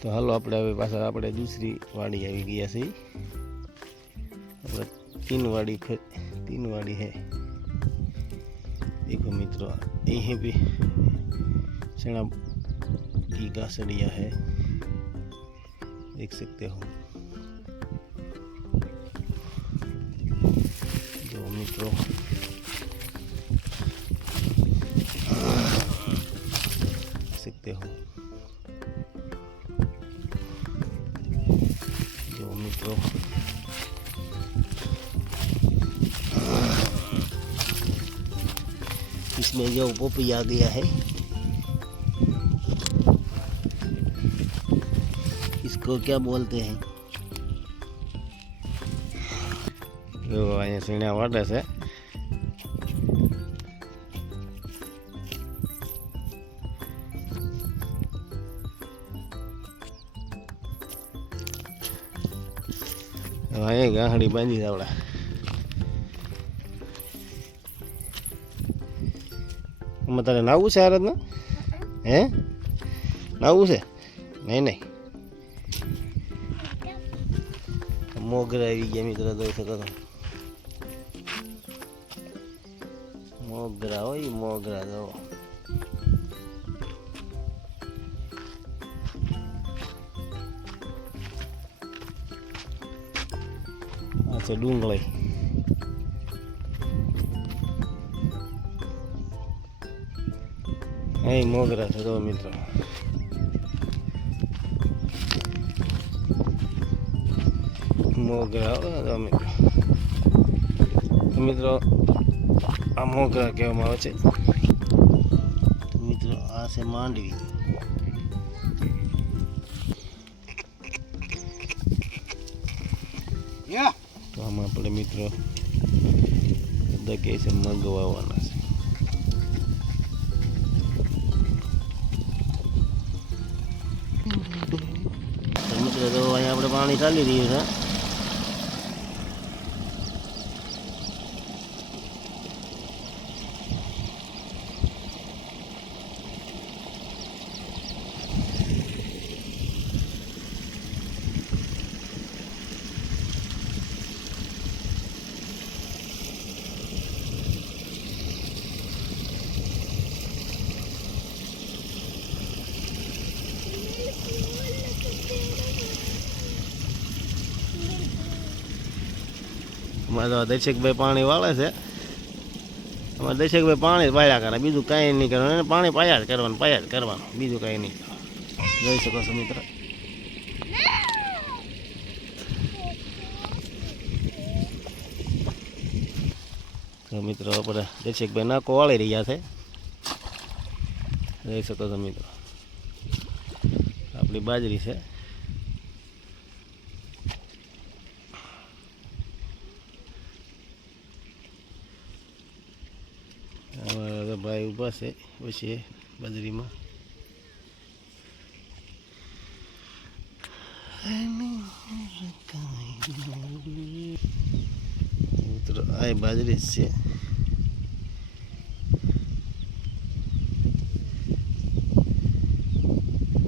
तो हालो अपने હવે પાછા આપણે दूसरी वाड़ी આવી ગયા છે। तीन वाड़ी है। देखो मित्रों, यहीं भी चना की गासड़िया है, देख सकते हो। जो मित्रों सकते हो, जो मित्रों इसमें जो पोपी आ गया है, इसको क्या बोलते हैं? जो અહીંયા સીણા વાટે છે। અહીંયા ગાંહડી બાંધી આવડે। તારે નાવું છે આ રાતના? હે નાવું છે? નહીં નહીં, મોગરા આવી ગયા મિત્રો, જોઈ શકો છો। મોગરા હોય, મોગરા જો આ છે ડુંગળી। અહીં મોગરા છે જો મિત્રો। મોગરા જો મિત્રો, મિત્રો આ મોગરા કહેવામાં આવે છે। મિત્રો આ છે માંડવી। તો આમાં આપણે મિત્રો બધા કહે છે મગ વાવવાના છે। મિત્રો તો અહીંયા આપણે પાણી ચાલી રહ્યું છે। અમારા દર્શકભાઈ પાણી વાળે છે। અમારા દર્શકભાઈ પાણી પાયા કરે, બીજું કાંઈ નહીં કરવાનું, પાણી પાયા જ કરવાનું, બીજું કાંઈ નહીં કરવાનું। જોઈ શકો છો મિત્ર। તો મિત્રો આપણે દર્શકભાઈ નાકો વાળી રહ્યા છે, જોઈ શકો છો મિત્રો। આપણી બાજરી છે। ભાઈ ઊભા છે પછી બાજરીમાં। મિત્રો આ બાજરી જ છે।